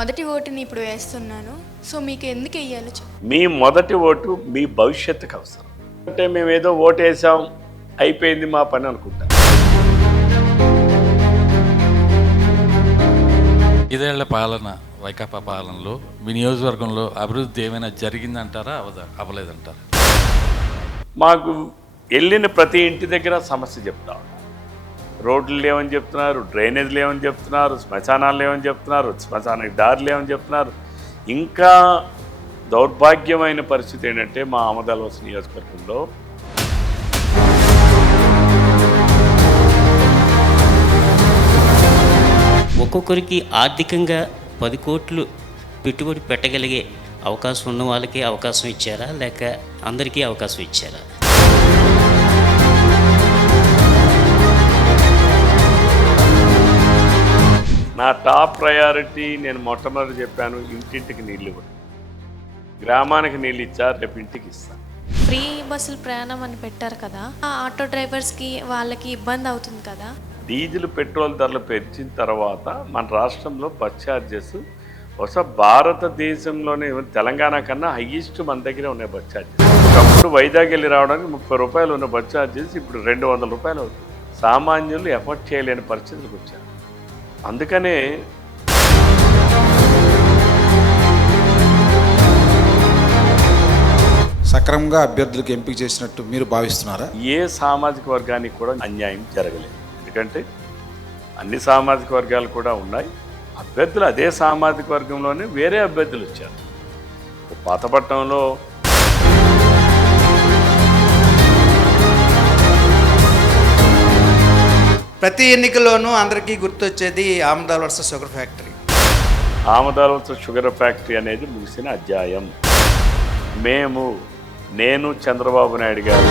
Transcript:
మొదటి ఓటుని ఇప్పుడు వేస్తున్నాను. సో మీకు ఎందుకు వెయ్యాలో మీ మొదటి ఓటు మీ భవిష్యత్తుకు అవసరం. అంటే మేము ఏదో ఓటు వేసాం అయిపోయింది మా పని అనుకుంటాం. 5 ఏళ్ల పాలన వైకాపా పాలనలో మీ నియోజకవర్గంలో అభివృద్ధి ఏమైనా జరిగిందంటారా అవ్వలేదంటారా? మాకు వెళ్ళిన ప్రతి ఇంటి దగ్గర సమస్య చెప్తా ఉన్నారు. రోడ్లు లేవని చెప్తున్నారు, డ్రైనేజ్ లేవని చెప్తున్నారు, శ్మశానాలు లేవని చెప్తున్నారు, శ్మశానానికి దారి లేవని చెప్తున్నారు. ఇంకా దౌర్భాగ్యమైన పరిస్థితి ఏంటంటే మా ఆమదాలవలస నియోజకవర్గంలో ఒక్కొక్కరికి ఆర్థికంగా 10 కోట్లు పెట్టుబడి పెట్టగలిగే అవకాశం ఉన్న వాళ్ళకి అవకాశం ఇచ్చారా, లేక అందరికీ అవకాశం ఇచ్చారా? నా టాప్ ప్రయారిటీ నేను మొట్టమొదటి చెప్పాను, ఇంటింటికి నీళ్ళు ఇవ్వడం. గ్రామానికి నీళ్ళు ఇచ్చారు, రేపు ఇంటికి ఇస్తాను. ఫ్రీ బస్సులు ప్రయాణం అని పెట్టారు కదా, ఆ ఆటో డ్రైవర్స్కి వాళ్ళకి ఇబ్బంది అవుతుంది కదా. డీజిల్ పెట్రోల్ ధరలు పెంచిన తర్వాత మన రాష్ట్రంలో బస్ ఛార్జెస్ బహుశా భారతదేశంలోనే తెలంగాణ కన్నా హైయెస్ట్ మన దగ్గరే ఉన్నాయి బస్ ఛార్జెస్. ఒకప్పుడు వైజాగ్ వెళ్ళి రావడానికి 30 రూపాయలు ఉన్న బస్ ఛార్జెస్ ఇప్పుడు 200 రూపాయలు అవుతుంది. సామాన్యులు ఎఫర్ట్ చేయలేని పరిస్థితులకు వచ్చారు. అందుకనే సక్రమంగా అభ్యర్థులకు ఎంపిక చేసినట్టు మీరు భావిస్తున్నారా? ఏ సామాజిక వర్గానికి కూడా అన్యాయం జరగలేదు. ఎందుకంటే అన్ని సామాజిక వర్గాలు కూడా ఉన్నాయి. అభ్యర్థులు అదే సామాజిక వర్గంలోనే వేరే అభ్యర్థులు వచ్చారు. పాతపట్నంలో ప్రతి ఎన్నికల్లోనూ అందరికీ గుర్తొచ్చేది Amadalavalasa sugar factory. Amadalavalasa sugar factory అనేది ముగిసిన అధ్యాయం. నేను చంద్రబాబు నాయుడు గారు